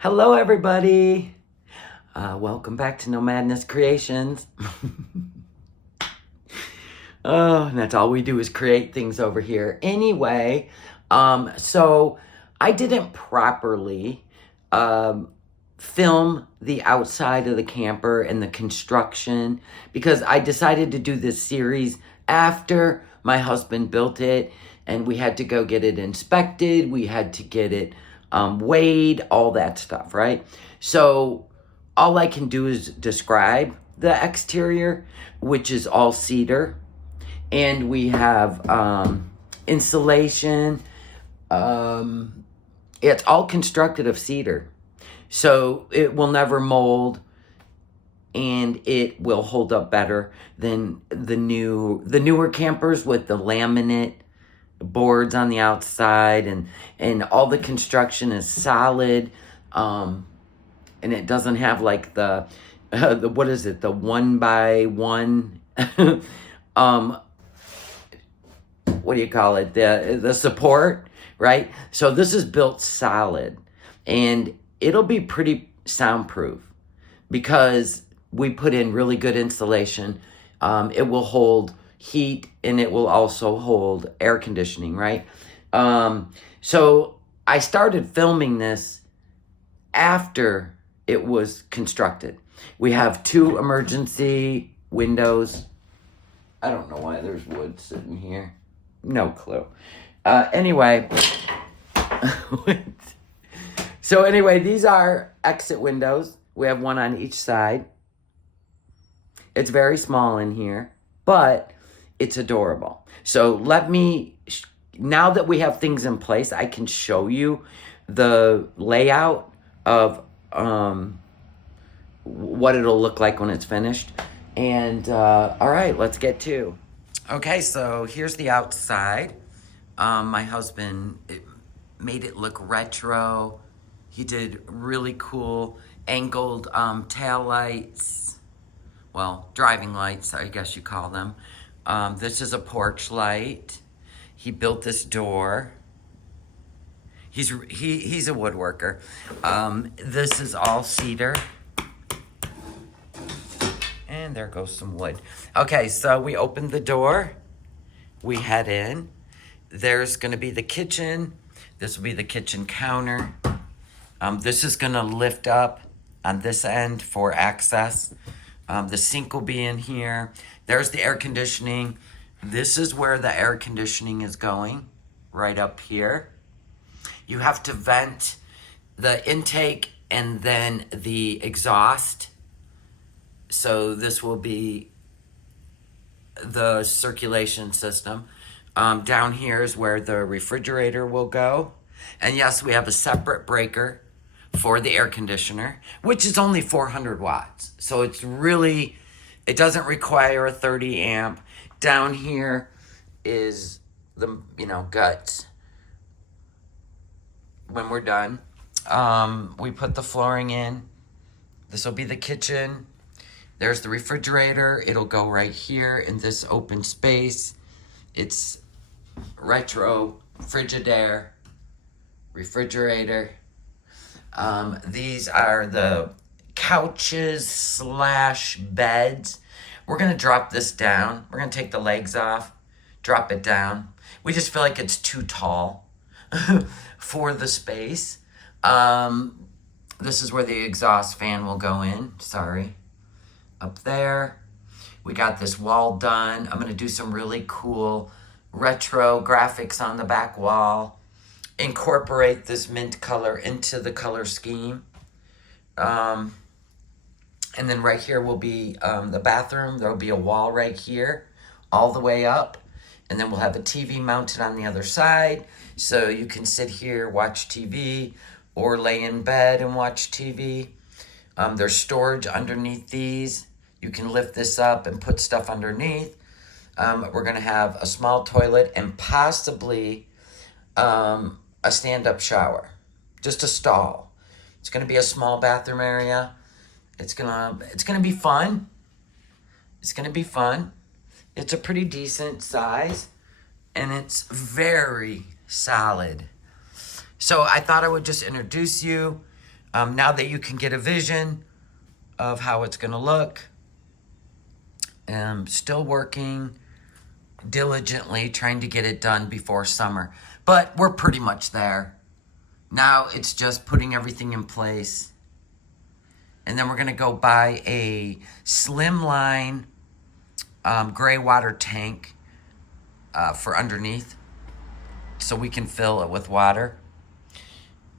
Hello, everybody. Welcome back to No Madness Creations. Oh, and that's all we do is create things over here. Anyway, so I didn't properly film the outside of the camper and the construction because I decided to do this series after my husband built it, and we had to go get it inspected. We had to get it weighed, all that stuff, right? So all I can do is describe the exterior, which is all cedar, and we have insulation. It's all constructed of cedar, so it will never mold, and it will hold up better than the newer campers with the laminate boards on the outside, and all the construction is solid, and it doesn't have like the what is it, the 1x1 what do you call it, the support, right? So this is built solid, and it'll be pretty soundproof because we put in really good insulation. It will hold heat, and it will also hold air conditioning, right? So I started filming this after it was constructed. We have 2 emergency windows. I don't know why there's wood sitting here. No clue. Anyway, so anyway, these are exit windows. We have 1 on each side. It's very small in here, but it's adorable. So now that we have things in place, I can show you the layout of what it'll look like when it's finished. And all right, let's get to. Okay, so here's the outside. My husband made it look retro. He did really cool angled tail lights. Well, driving lights, I guess you call them. This is a porch light. He built this door. He's a woodworker. This is all cedar. And there goes some wood. Okay, so we opened the door. We head in. There's going to be the kitchen. This will be the kitchen counter. This is going to lift up on this end for access. The sink will be in here. There's the air conditioning. This is where the air conditioning is going, right up here. You have to vent the intake and then the exhaust. So this will be the circulation system. Down here is where the refrigerator will go. And yes, we have a separate breaker for the air conditioner, which is only 400 watts. So it doesn't require a 30 amp. Down here is the, guts. When we're done, we put the flooring in. This will be the kitchen. There's the refrigerator. It'll go right here in this open space. It's retro Frigidaire refrigerator. These are the couches / beds. We're going to drop this down. We're going to take the legs off, drop it down. We just feel like it's too tall for the space. This is where the exhaust fan will go in. Sorry. Up there. We got this wall done. I'm going to do some really cool retro graphics on the back wall. Incorporate this mint color into the color scheme. And then right here will be the bathroom. There will be a wall right here all the way up. And then we'll have a TV mounted on the other side. So you can sit here, watch TV, or lay in bed and watch TV. There's storage underneath these. You can lift this up and put stuff underneath. We're going to have a small toilet and possibly a stand-up shower. Just a stall. It's going to be a small bathroom area. It's gonna be fun. It's going to be fun. It's a pretty decent size, and it's very solid. So I thought I would just introduce you. Now that you can get a vision of how it's going to look, I'm still working diligently trying to get it done before summer. But we're pretty much there. Now it's just putting everything in place. And then we're going to go buy a slimline gray water tank for underneath so we can fill it with water.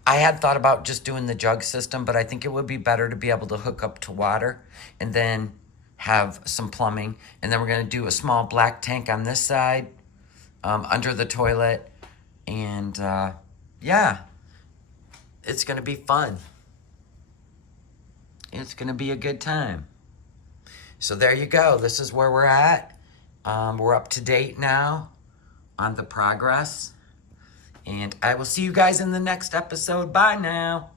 I had thought about just doing the jug system, but I think it would be better to be able to hook up to water and then have some plumbing. And then we're going to do a small black tank on this side under the toilet. And yeah, it's going to be fun. It's going to be a good time. So there you go. This is where we're at. We're up to date now on the progress. And I will see you guys in the next episode. Bye now.